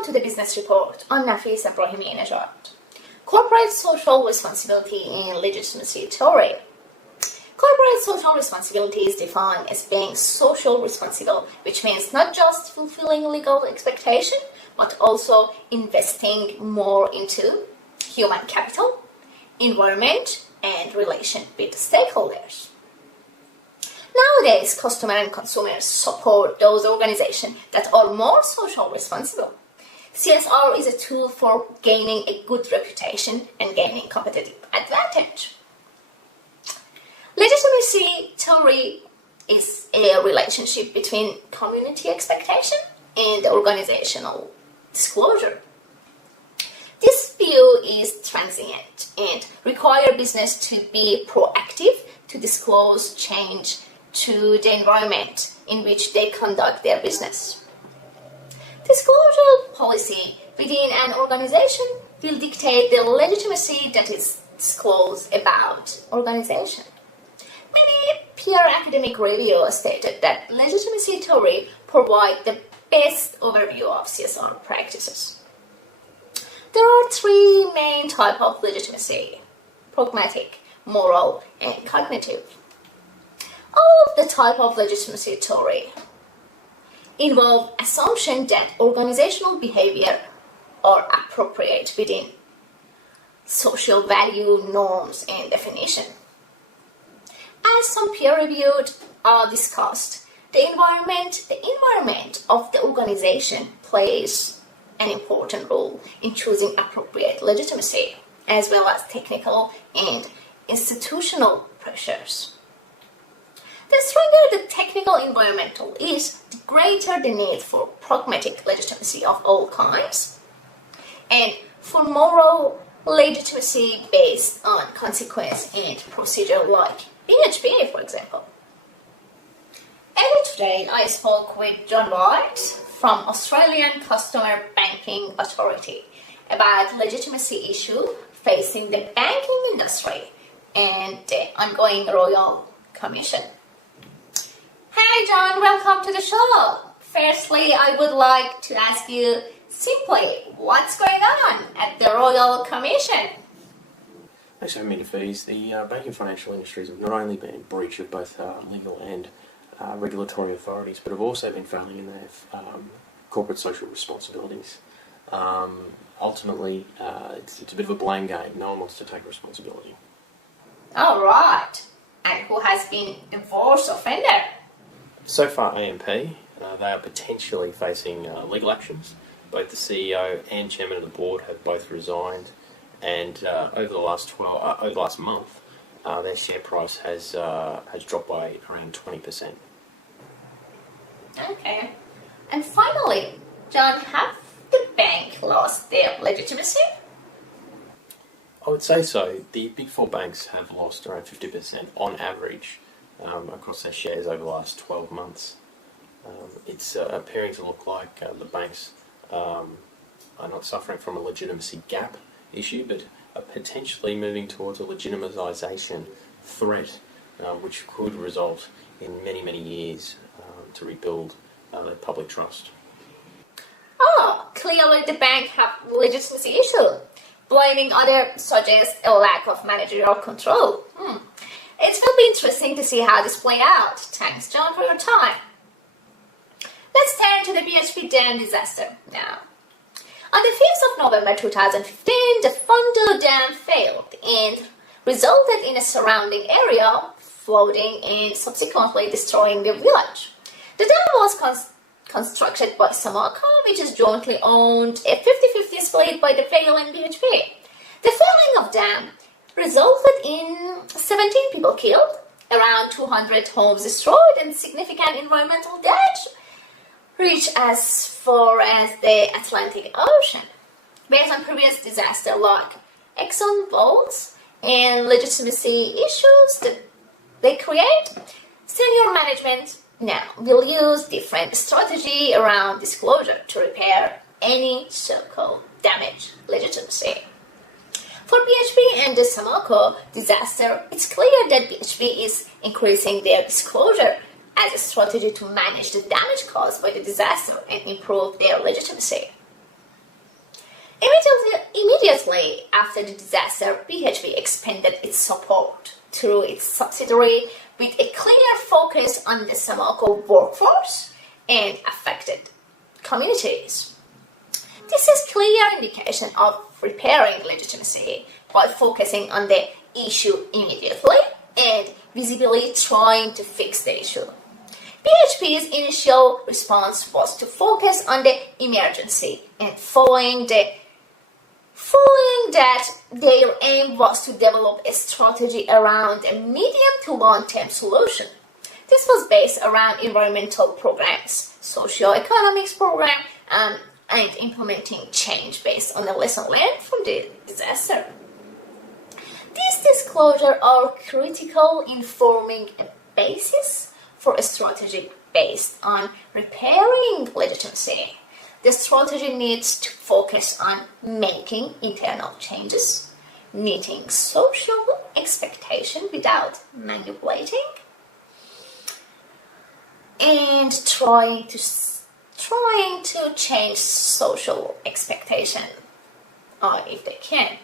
Welcome to the Business Report. I'm Nafis Najad. Corporate Social Responsibility and Legitimacy Theory. Corporate social responsibility is defined as being social responsible, which means not just fulfilling legal expectation, but also investing more into human capital, environment, and relation with stakeholders. Nowadays, customers and consumers support those organizations that are more social responsible. CSR is a tool for gaining a good reputation and gaining competitive advantage. Legitimacy theory is a relationship between community expectation and organizational disclosure. This view is transient and requires business to be proactive to disclose change to the environment in which they conduct their business. Disclosure policy within an organization will dictate the legitimacy that is disclosed about organization. Many peer academic reviews stated that legitimacy theory provides the best overview of CSR practices. There are three main types of legitimacy: pragmatic, moral, and cognitive. All of the type of legitimacy theory involve assumption that organizational behavior are appropriate within social value, norms, and definition. As some peer-reviewed are discussed, the environment of the organization plays an important role in choosing appropriate legitimacy, as well as technical and institutional pressures. The stronger the technical environmental is, the greater the need for pragmatic legitimacy of all kinds, and for moral legitimacy based on consequence and procedure like PHP, for example. Earlier today, I spoke with John White from Australian Customer Banking Authority about legitimacy issue facing the banking industry and the ongoing Royal Commission. Hi John, welcome to the show. Firstly, I would like to ask you simply, what's going on at the Royal Commission? Thanks so many fees. The banking financial industries have not only been in breach of both legal and regulatory authorities, but have also been failing in their corporate social responsibilities. Ultimately, it's a bit of a blame game. No one wants to take responsibility. All right. And who has been the worst offender? So far, AMP, they are potentially facing legal actions. Both the CEO and chairman of the board have both resigned, and over the last month, their share price has dropped by around 20%. Okay. And finally, John, have the bank lost their legitimacy? I would say so. The big four banks have lost around 50% on average across their shares over the last 12 months. It's appearing to look like the banks are not suffering from a legitimacy gap issue, but are potentially moving towards a legitimisation threat, which could result in many, many years to rebuild their public trust. Oh, clearly the bank have legitimacy issue. Blaming others suggests a lack of managerial control. It will be interesting to see how this plays out. Thanks, John, for your time. Let's turn to the BHP dam disaster now. On the 5th of November 2015, the Fondo Dam failed and resulted in a surrounding area flooding and subsequently destroying the village. The dam was constructed by Samarco, which is jointly owned, a 50-50 split by the Vale and BHP. The failing of dam resulted in 17 people killed, around 200 homes destroyed, and significant environmental damage reached as far as the Atlantic Ocean. Based on previous disasters like Exxon Valdez and legitimacy issues that they create, senior management now will use different strategy around disclosure to repair any so-called damaged legitimacy. For BHP and the Samarco disaster, it's clear that BHP is increasing their disclosure as a strategy to manage the damage caused by the disaster and improve their legitimacy. Immediately after the disaster, BHP expanded its support through its subsidiary with a clear focus on the Samarco workforce and affected communities. This is clear indication of repairing legitimacy by focusing on the issue immediately and visibly trying to fix the issue. BHP's initial response was to focus on the emergency, and following that, their aim was to develop a strategy around a medium to long-term solution. This was based around environmental programs, socio-economics program, and implementing change based on the lesson learned from the disaster. These disclosures are critical in forming a basis for a strategy based on repairing legitimacy. The strategy needs to focus on making internal changes, meeting social expectation without manipulating, and trying to change social expectation if they can.